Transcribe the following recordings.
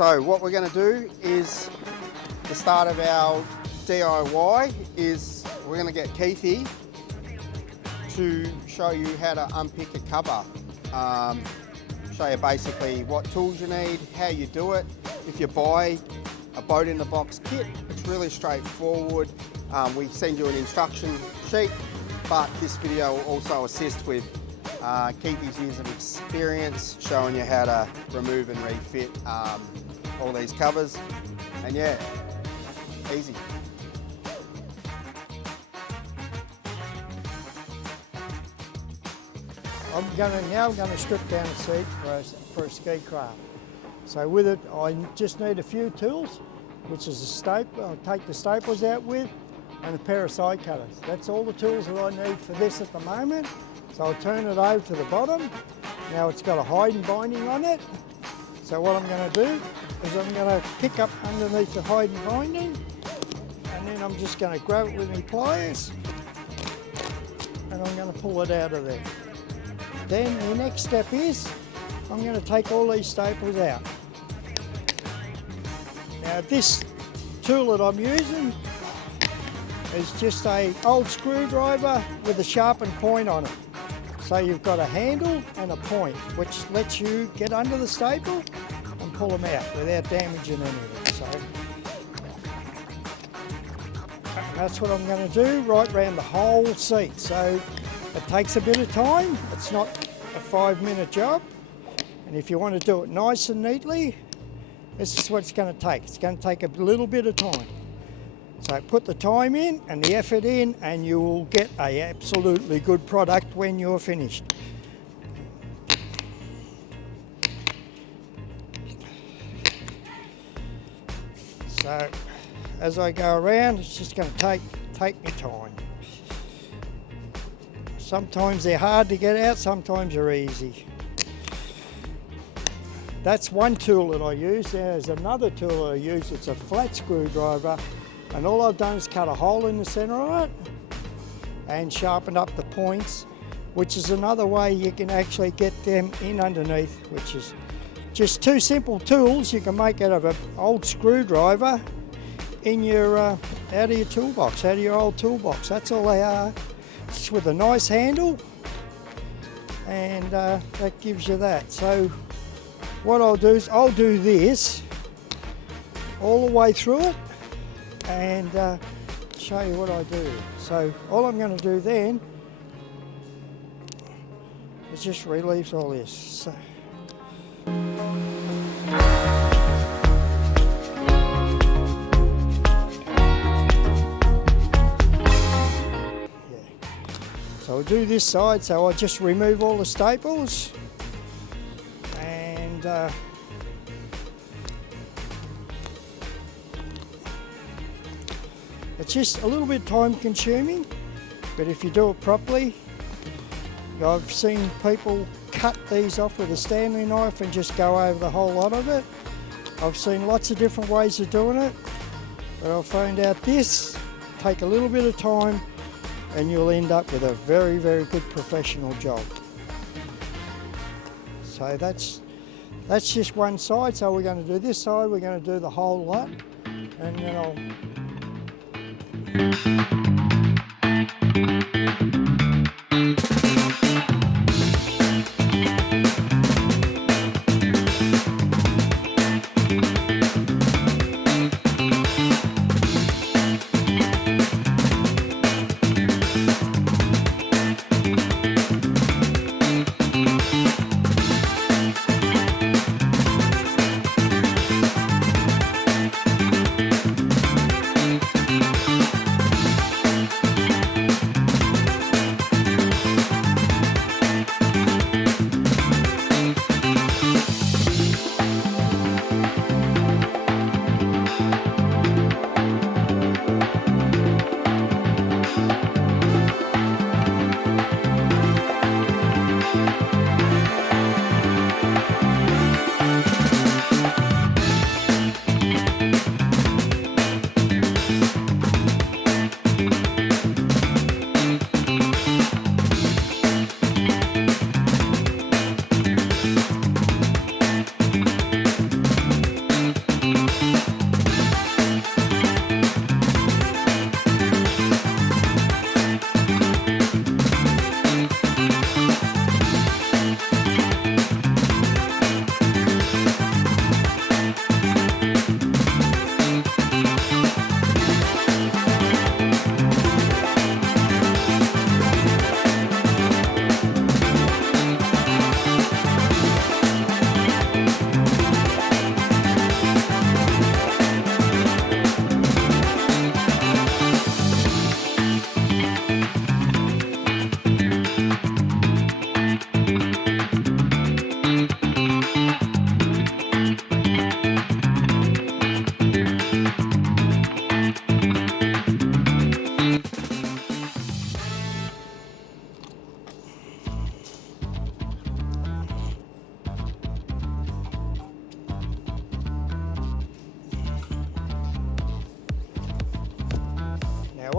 So what we're going to do is, the start of our DIY is we're going to get Keithy to show you how to unpick a cover. Show you basically what tools you need, how you do it. If you buy a boat in the box kit, it's really straightforward. We send you an instruction sheet, but this video will also assist with Keithy's years of experience, showing you how to remove and refit all these covers. And yeah, easy. I'm now going to strip down a seat for a ski craft. So with it, I just need a few tools, which is a staple. I'll take the staples out with, and a pair of side cutters. That's all the tools that I need for this at the moment. So I'll turn it over to the bottom. Now it's got a hiding binding on it. So what I'm going to do is I'm going to pick up underneath the hiding binding, and then I'm just going to grab it with my pliers, and I'm going to pull it out of there. Then the next step is I'm going to take all these staples out. Now this tool that I'm using is just an old screwdriver with a sharpened point on it. So you've got a handle and a point, which lets you get under the staple and pull them out without damaging anything. So that's what I'm going to do right around the whole seat. So it takes a bit of time. It's not a 5-minute job. And if you want to do it nice and neatly, this is what it's going to take. It's going to take a little bit of time. So put the time in and the effort in, and you will get an absolutely good product when you're finished. So as I go around, it's just going to take me time. Sometimes they're hard to get out, sometimes they're easy. That's one tool that I use. There's another tool that I use. It's a flat screwdriver, and all I've done is cut a hole in the center of it and sharpened up the points, which is another way you can actually get them in underneath, which is just two simple tools you can make out of an old screwdriver in your out of your toolbox, out of your old toolbox. That's all they are. It's with a nice handle, and that gives you that. So what I'll do is I'll do this all the way through it and show you what I do. So all I'm going to do then is just relieve all this. So, So I'll do this side, so I just remove all the staples, and it's just a little bit time consuming, but if you do it properly, I've seen people cut these off with a Stanley knife and just go over the whole lot of it. I've seen lots of different ways of doing it, but I've found out this take a little bit of time, and you'll end up with a very, very good professional job. So that's just one side. So we're going to do this side, we're going to do the whole lot, and then I'll...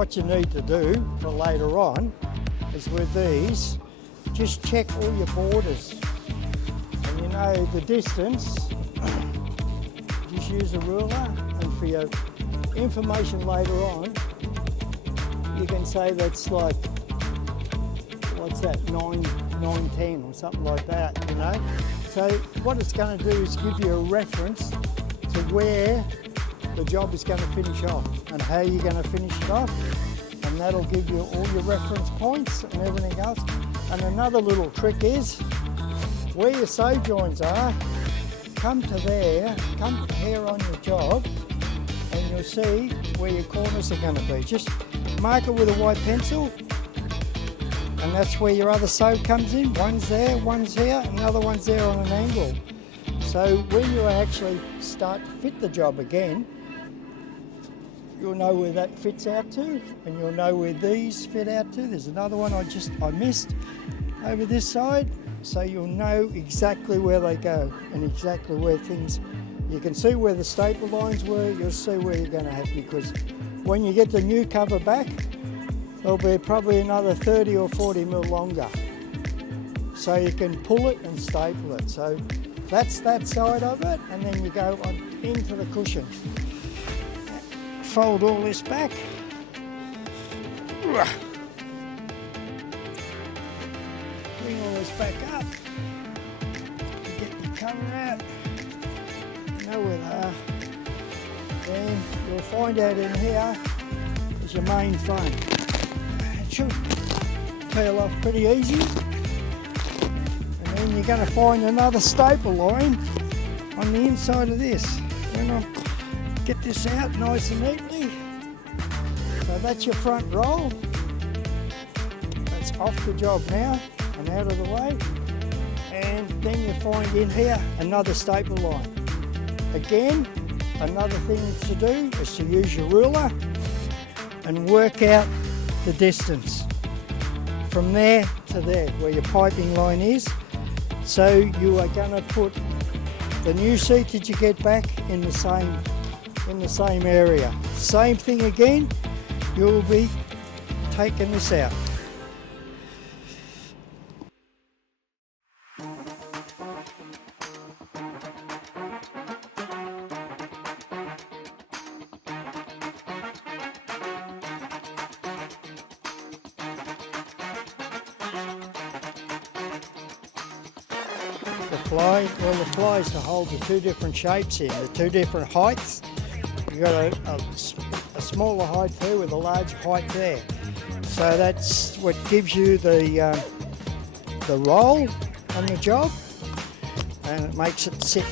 what you need to do for later on is with these, just check all your borders. And you know the distance, just use a ruler, and for your information later on, you can say that's like, what's that, 910 or something like that, you know. So what it's going to do is give you a reference to where the job is going to finish off and how you're going to finish it off, and that'll give you all your reference points and everything else. And another little trick is, where your sew joins are, come to there, come here on your job, and you'll see where your corners are going to be. Just mark it with a white pencil, and that's where your other sew comes in. One's there, one's here, another one's there on an angle. So when you actually start to fit the job again, you'll know where that fits out to, and you'll know where these fit out to. There's another one I missed over this side, so you'll know exactly where they go and exactly where things, you can see where the staple lines were, you'll see where you're going to have, because when you get the new cover back, it'll be probably another 30 or 40 mil longer. So you can pull it and staple it. So that's that side of it, and then you go on into the cushion. Fold all this back. Bring all this back up. Get your cover out. You know where they are. Then you'll find out in here is your main frame. It should peel off pretty easy. And then you're going to find another staple line on the inside of this. And I'll get this out nice and neatly. So that's your front roll. That's off the job now and out of the way. And then you find in here another staple line. Again, another thing to do is to use your ruler and work out the distance from there to there where your piping line is. So you are going to put the new seat that you get back in the same area. Same thing again, you'll be taking this out. The fly is to hold the two different shapes in, the two different heights. You've got a smaller height here with a large height there. So that's what gives you the roll on the job, and it makes it sit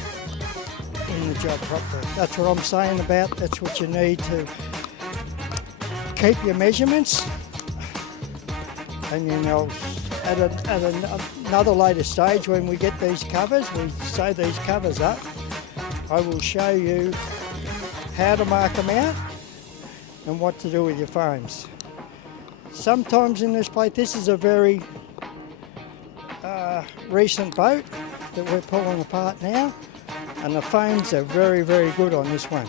in the job properly. That's what I'm saying about, that's what you need to keep your measurements. And then at another later stage, when we get these covers, we sew these covers up, I will show you how to mark them out and what to do with your foams. Sometimes in this plate, this is a very recent boat that we're pulling apart now, and the foams are very, very good on this one.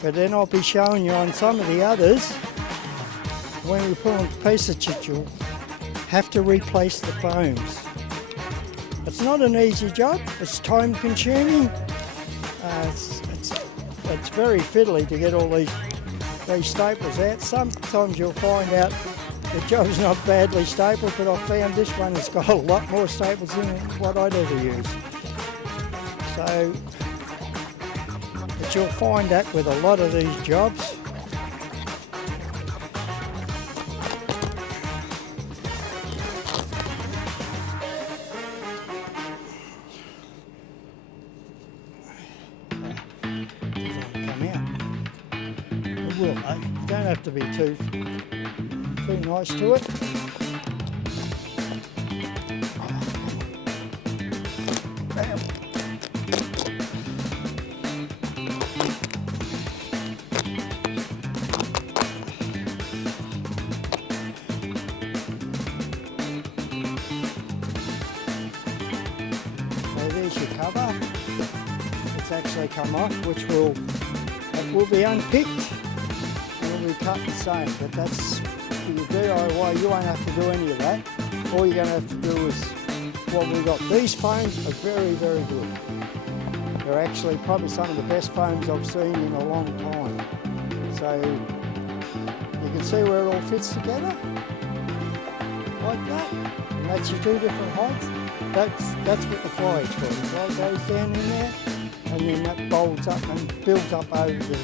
But then I'll be showing you on some of the others, when we pull them to pieces, you'll have to replace the foams. It's not an easy job, it's time consuming. It's very fiddly to get all these staples out. Sometimes you'll find out the job's not badly stapled, but I found this one has got a lot more staples in it than what I'd ever use. So, but you'll find that with a lot of these jobs. You don't have to be too nice to it. Bam. So there's your cover. It's actually come off, which will be unpicked. recut the same, but that's for your DIY, you won't have to do any of that. All you're going to have to do is what we got. These foams are very, very good. They're actually probably some of the best foams I've seen in a long time. So you can see where it all fits together, like that. And that's your two different heights. That's what the fly is for. The fly goes down in there, and then that bolts up and builds up over the.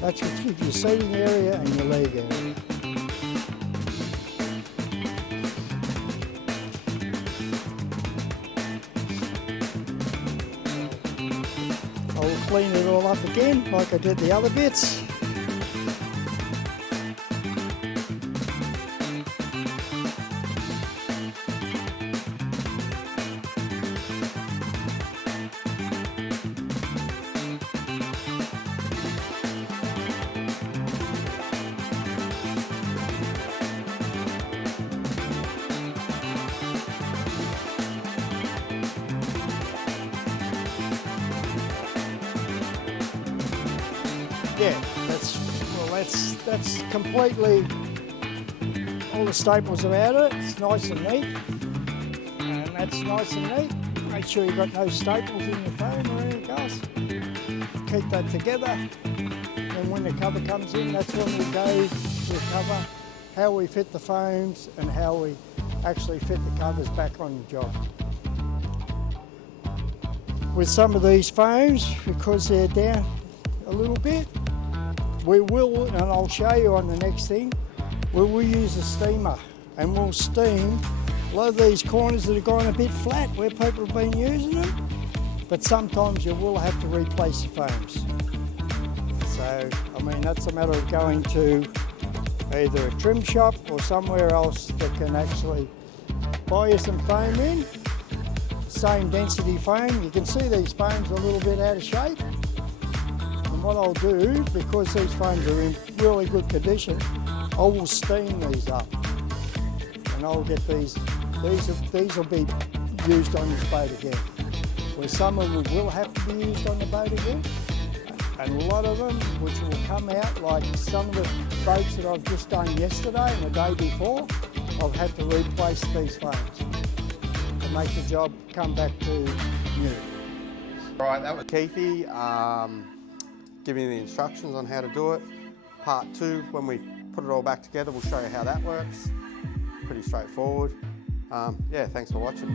That's what gives you your seating area and your leg area. I'll clean it all up again like I did the other bits. Yeah, that's completely, all the staples are out of it. It's nice and neat, and that's nice and neat. Make sure you've got no staples in your foam or anything else. Keep that together, and when the cover comes in, that's when we go to the cover, how we fit the foams and how we actually fit the covers back on the job. With some of these foams, because they're down a little bit, we will, and I'll show you on the next thing, we will use a steamer and we'll steam a lot of these corners that have gone a bit flat where people have been using them, but sometimes you will have to replace the foams. So, I mean, that's a matter of going to either a trim shop or somewhere else that can actually buy you some foam in. Same density foam. You can see these foams are a little bit out of shape. What I'll do, because these foams are in really good condition, I will steam these up, and I'll get these will be used on this boat again. Where some of them will have to be used on the boat again, and a lot of them which will come out, like some of the boats that I've just done yesterday and the day before, I've had to replace these foams to make the job come back to new. Right, that was Keithy. Giving you the instructions on how to do it. Part 2, when we put it all back together, we'll show you how that works. Pretty straightforward. Yeah, thanks for watching.